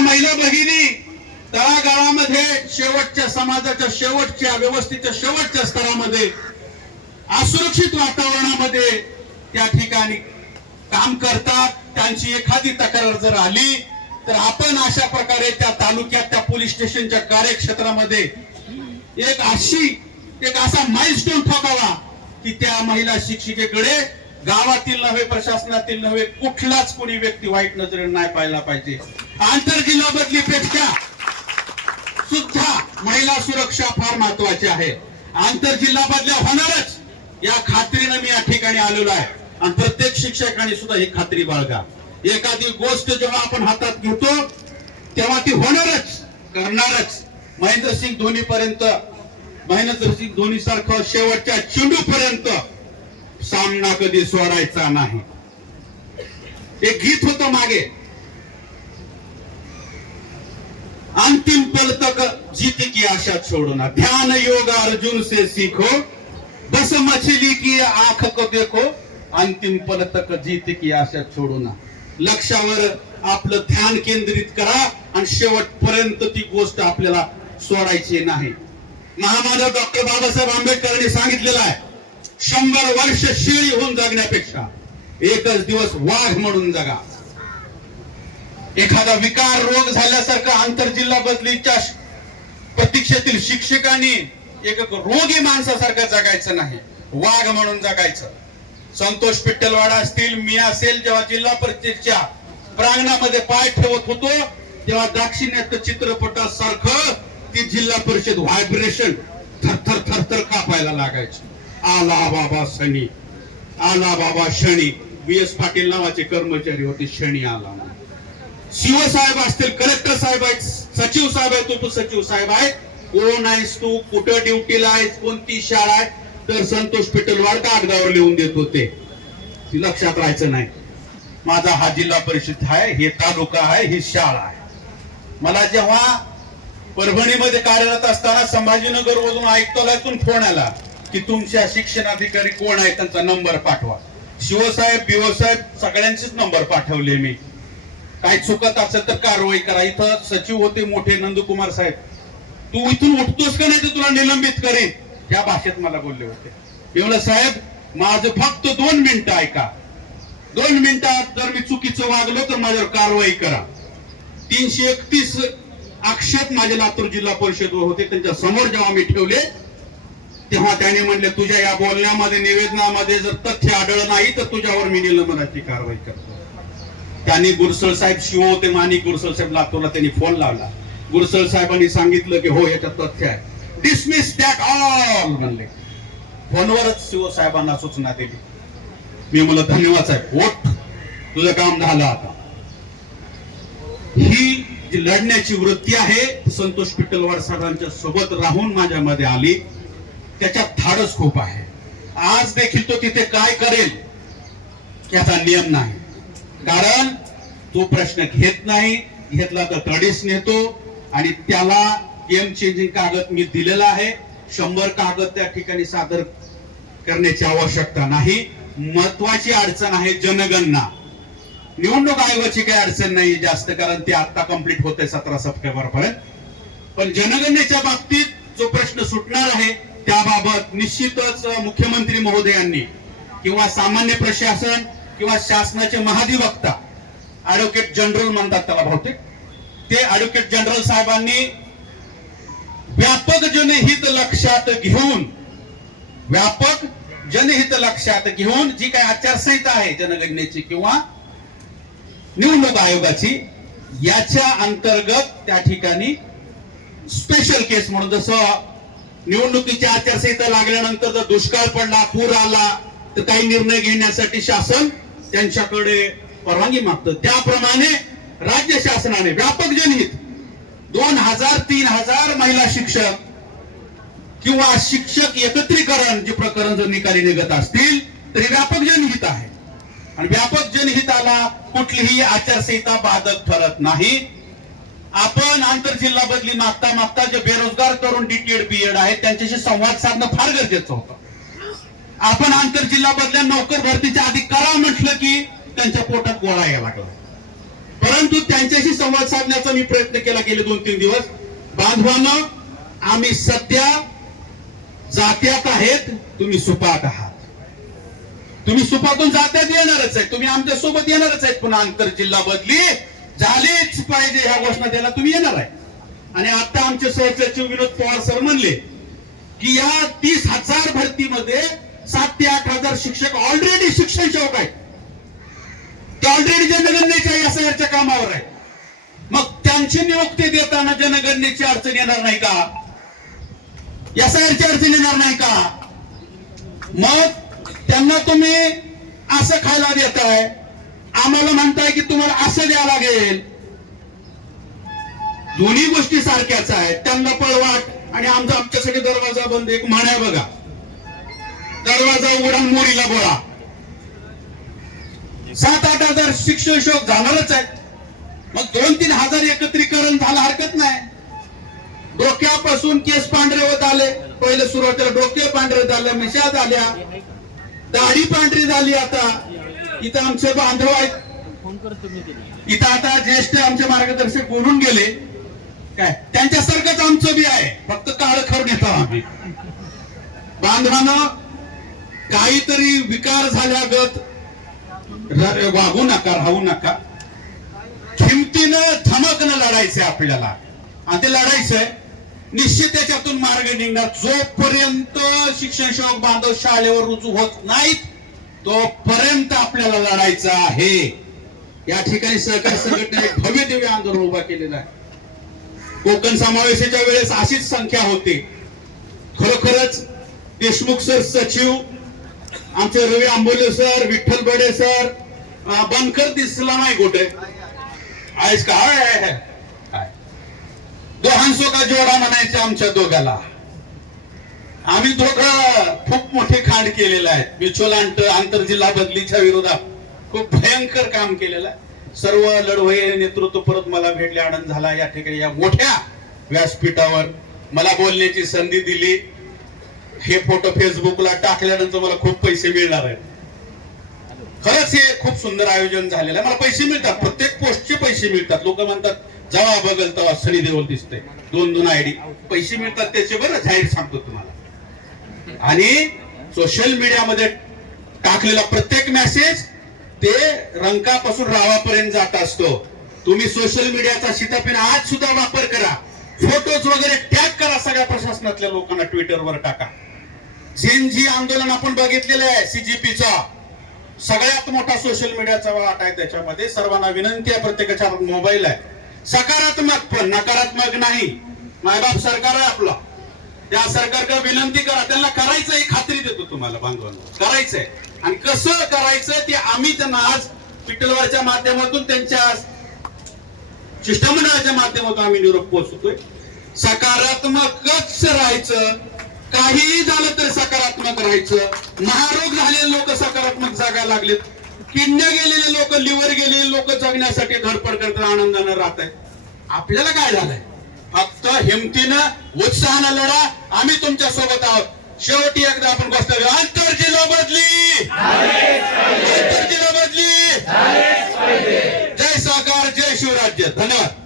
महिला भगिनी तळागाळामध्ये शेवटच्या समाजाच्या शेवटच्या व्यवस्थेच्या शेवटच्या स्तरामध्ये असुरक्षित वातावरणामध्ये त्या ठिकाणी काम करतात. त्यांची एखादी तक्रार जर आली तर आपण अशा प्रकारे त्या तालुक्यात त्या पोलीस स्टेशनच्या कार्यक्षेत्रामध्ये एक असा माइलस्टोन ठोकावा की त्या महिला शिक्षिकेकडे गावातील नव्हे प्रशासनातील नव्हे कुठलाच कोणी व्यक्ती वाईट नजरेने नाही पाहिला पाहिजे. आंतरजिल्हा बदलीपेक्षा सुद्धा महिला सुरक्षा फार महत्वाची आहे. आंतरजिल्हा बदल्या होणारच या खात्रीने मी या ठिकाणी आलेलो आहे आणि प्रत्येक शिक्षकाने सुद्धा ही खात्री बाळगा. एखादी गोष्ट जेव्हा आपण हातात घेतो तेव्हा ती होणारच करणारच. महेंद्रसिंग धोनी सारखं शेवटच्या चेंडू पर्यंत सामना कधी सोडायचा नाही. एक गीत होतं मागे, अंतिम पल तक जीत की आशा छोड़ना, ध्यान योग अर्जुन से सीखो, बस मछली की आंख को देखो, अंतिम पल तक जीत की आशा छोड़ना. लक्ष्यावर आपलं ध्यान केंद्रित करा आणि शेवटपर्यंत ती गोष्ट आपल्याला सोडायची नाही. महामानव डॉक्टर बाबासाहेब आंबेडकरांनी सांगितलेलं आहे, 100 वर्ष शेळी होऊन जगण्यापेक्षा एकच दिवस वाघ म्हणून जगा. एखादा विकार रोग झाल्यासारखं आंतरजिल्हा बदलीच्या प्रतीक्षेतील शिक्षकांनी एक रोगी माणसासारखं जगायचं नाही, वाघ म्हणून जगायचं. संतोष पिट्टलवाडा असतील, मी असेल, जेव्हा जिल्हा परिषदेच्या प्रांगणामध्ये पाय ठेवत होतो तेव्हा दाक्षिणात्य चित्रपटासारखं ती जिल्हा परिषद व्हायब्रेशन थरथर थरथर कापायला लागायची. आला बाबा शनी, आला बाबा शनी. बीएस पाटील नावाचे कर्मचारी होते, शनी आला. सीओ साहेब असतील, कलेक्टर साहेब आहेत, सचिव साहेब आहेत, उपसचिव साहेब आहेत. कोण आहेस तू, कुठं ड्युटीला आहेस, कोणती शाळा आहे, तर संतोष पिटलवाड कागदावर लिहून देत होते. लक्षात राहायचं नाही, माझा हा जिल्हा परिषद आहे, हे तालुका आहे, ही शाळा आहे. मला जेव्हा परभणीमध्ये कार्यरत असताना संभाजीनगर वरून आयुक्तालयातून फोन आला की तुमच्या शिक्षणाधिकारी कोण आहे, त्यांचा नंबर पाठवा. शिवसाहेब बिवसाहेब सगळ्यांचेच नंबर पाठवले मी. काही चुकत असेल तर कारवाई करा. इथं सचिव होते मोठे नंदकुमार साहेब, तू इथून उठतोस का नाही तर तुला निलंबित करेन, या भाषेत मला बोलले होते. मी म्हणलं साहेब माझं फक्त 2 मिनिटं ऐका, 2 मिनिटात जर मी चुकीचं वागलो तर माझ्यावर कारवाई करा. 331 आक्षेप माझे लातूर जिल्हा परिषदेवर होते. त्यांच्या समोर जेव्हा मी ठेवले तेव्हा त्याने म्हणले तुझ्या या बोलण्यामध्ये निवेदनामध्ये जर तथ्य आढळलं नाही तर तुझ्यावर मी निलंबनाची कारवाई करतो. त्यांनी गुरसळ साहेब शिव होते, माणिक गुरसळ साहेब लातूरला, त्यांनी फोन लावला. गुरसळ साहेबांनी सांगितलं की हो याच्यात तथ्य आहे, डिसमिस दॅट ऑल म्हणले. फोनवरच शिव साहेबांना सूचना दिली. मी म्हणलं धन्यवाद साहेब, ओठ तुझं काम झालं. आता ही जी लढण्याची वृत्ती आहे संतोष पिटलवाड साहेबांच्या सोबत राहून माझ्यामध्ये आली, त्याच्यात धाडस खूप आहे. आज देखील तो तिथे काय करेल याचा नियम नाही, कारण तो प्रश्न घेत नाही, घेतला तर तडीस नेतो. आणि त्याला गेम चेंजिंग कागद मी दिलेला आहे. 100 कागद त्या ठिकाणी सादर करण्याची आवश्यकता नाही. महत्वाची अडचण आहे जनगणना. निवडणूक आयोगाची काही अडचण नाही जास्त, कारण ती आता कंप्लीट होते 17 सप्टेंबर पर्यंत. पण जनगणनेच्या बाबतीत जो प्रश्न सुटणार आहे त्याबाबत निश्चितच मुख्यमंत्री महोदयांनी किंवा सामान्य प्रशासन किंवा शासनाचे महाधिवक्ता, ऍडव्होकेट जनरल म्हणतात त्याला बहुतेक, ते ऍडव्होकेट जनरल साहेबांनी व्यापक जनहित लक्षात घेऊन जी काही आचारसंहिता आहे जनगणनेची किंवा निवडणूक आयोगाची, याच्या अंतर्गत त्या ठिकाणी स्पेशल केस म्हणून, जसं निवडणुकीची आचारसंहिता लागल्यानंतर जर दुष्काळ पडला, पूर आला तर काही निर्णय घेण्यासाठी शासन त्यांच्याकडे परवानगी मागतं, त्याप्रमाणे राज्य शासनाने व्यापक जनहित 2000-3000 महिला शिक्षक किंवा शिक्षक एकत्रीकरण जे प्रकरण जर निकाली निघत असतील तरी व्यापक जनहित आहे. आणि व्यापक जनहिताला कुठलीही आचारसंहिता बाधक ठरत नाही. आपण आंतरजिल्हा बदली मागता मागता जे बेरोजगार तरुण डीटीएड बीएड आहेत त्यांच्याशी संवाद साधणं फार गरजेचं होतं. आपण आंतरजिल्हा बदल्या नोकर भरतीच्या आधी करा म्हटलं की त्यांच्या पोटात गोळा यायला लागला. परंतु परंतु त्यांच्याशी संवाद साधण्याचा मी प्रयत्न केला गेले 2-3 दिवस. बांधवांनो, आम्ही सध्या जात्यात आहेत, तुम्ही सुपात आहात. तुम्ही सुपातून जात्यात येणारच आहे, तुम्ही आमच्या सोबत येणारच आहेत. पुन्हा आंतर जिल्हा बदली झालीच पाहिजे ह्या घोषणा द्यायला तुम्ही येणार आहे. आणि आता आमचे सहसचिव विनोद पवार सर म्हणले की या 30,000 भरतीमध्ये 7 ते 8,000 शिक्षक ऑलरेडी शिक्षण सेवक आहेत. ते ऑलरेडी जनगणनेच्या SIR कामावर आहे. मग त्यांची नियुक्ती देताना जनगणनेची अडचण येणार नाही का? SIR अडचण येणार नाही का? मग त्यांना तुम्ही असं खायला देताय, आम्हाला म्हणताय की तुम्हाला असं द्यावं लागेल. दोन्ही गोष्टी सारख्याच आहेत. त्यांना पळवाट आणि आमच्यासाठी दरवाजा बंद. एक म्हण आहे बघा, दरवाजा उघडा मोरीला बोळा. 7-8 शिक्षण सेवक जाणारच आहेत. मग 2-3 हजार एकत्रीकरण झालं हरकत नाही. डोक्यापासून केस पांढरे होत आले. पहिले सुरुवातीला डोके पांढरे झाले, मिशा झाल्या, दाढी पांढरी झाली. आता इथं आमचे बांधव आहेत, इथं आता ज्येष्ठ आमचे मार्गदर्शक बोलून गेले. काय त्यांच्यासारखंच आमचं बी आहे, फक्त काळ खरून येतो आम्ही. बांधवानं काहीतरी विकार झाल्यागत वागू नका, राहू नका. हिमतीनं धमकनं लढायचंय आपल्याला, आणि ते लढायचंय. निश्चित त्याच्यातून मार्ग निघणार. जोपर्यंत शिक्षण सेवक बांधव शाळेवर रुजू होत नाहीत तोपर्यंत आपल्याला लढायचं आहे. या ठिकाणी सहकारी संघटनेने एक भव्य दिव्य आंदोलन उभा केलेलं आहे. कोकण समावेशाच्या वेळेस अशीच संख्या होती. खरोखरच देशमुख सर सचिव, आमचे रवी आंबोले सर, विठ्ठल बडे सर, बनकर दिसला नाही कुठे आहेस का? दोहांसो का जोडा म्हणायचे आमच्या दोघाला. आम्ही दोघं खूप मोठे खांड केलेलं आहे. म्युच्युअल आंतर जिल्हा बदलीच्या विरोधात खूप भयंकर काम केलेलं आहे. सर्व लढवय्ये नेतृत्व परत मला भेटले, आनंद झाला. या ठिकाणी या मोठ्या व्यासपीठावर मला बोलण्याची संधी दिली. हे फोटो फेसबुकला टाकल्यानंतर मला खूप पैसे मिळणार आहेत. खरंच हे खूप सुंदर आयोजन झालेलं आहे. मला पैसे मिळतात, प्रत्येक पोस्टचे पैसे मिळतात. लोक म्हणतात जेव्हा बघल तेव्हा सनी देओल दिसते, 2-2 ID पैसे मिळतात त्याचे. बरं, जाहीर सांगतो तुम्हाला. आणि सोशल मीडियामध्ये टाकलेला प्रत्येक मेसेज ते रंकापासून रावापर्यंत जात असतो. तुम्ही सोशल मीडियाचा शिताफीन आज सुद्धा वापर करा. फोटोज वगैरे टॅग करा, सगळ्या प्रशासनातल्या लोकांना ट्विटरवर टाका. झेन-झी आंदोलन आपण बघितलेलं आहे, CGPचा सगळ्यात मोठा सोशल मीडियाचा वाट आहे. त्याच्यामध्ये सर्वांना विनंती आहे, प्रत्येकाच्या मोबाईल आहे. सकारात्मक पण, नकारात्मक नाही. मायबाप सरकार आहे आपला, त्या सरकारकडे विनंती करा. त्यांना करायचं ही खात्री देतो तुम्हाला बांधवांना, करायचंय. आणि कसं करायचं ते आम्ही त्यांना आज विठ्ठलवारच्या माध्यमातून, त्यांच्या शिष्टमंडळाच्या माध्यमातून आम्ही निरोप पोहोचतोय. सकारात्मकच राहायचं, काहीही झालं तर सकारात्मक राहायचं. महारोग झालेले लोक सकारात्मक जागा लागलेत, किडण्या गेलेले लोक, लिव्हर गेलेले लोक जगण्यासाठी धडपड करतात, आनंदानं राहत आहेत. आपल्याला काय झालंय? फक्त हिमतीनं उत्साहानं लढा, आम्ही तुमच्या सोबत आहोत. शेवटी एकदा आपण गोष्ट, आंतर जिल्हा बदली, आंतर जिल्हा बदली. जय सहकार, जय शिवराज्य. धन्यवाद.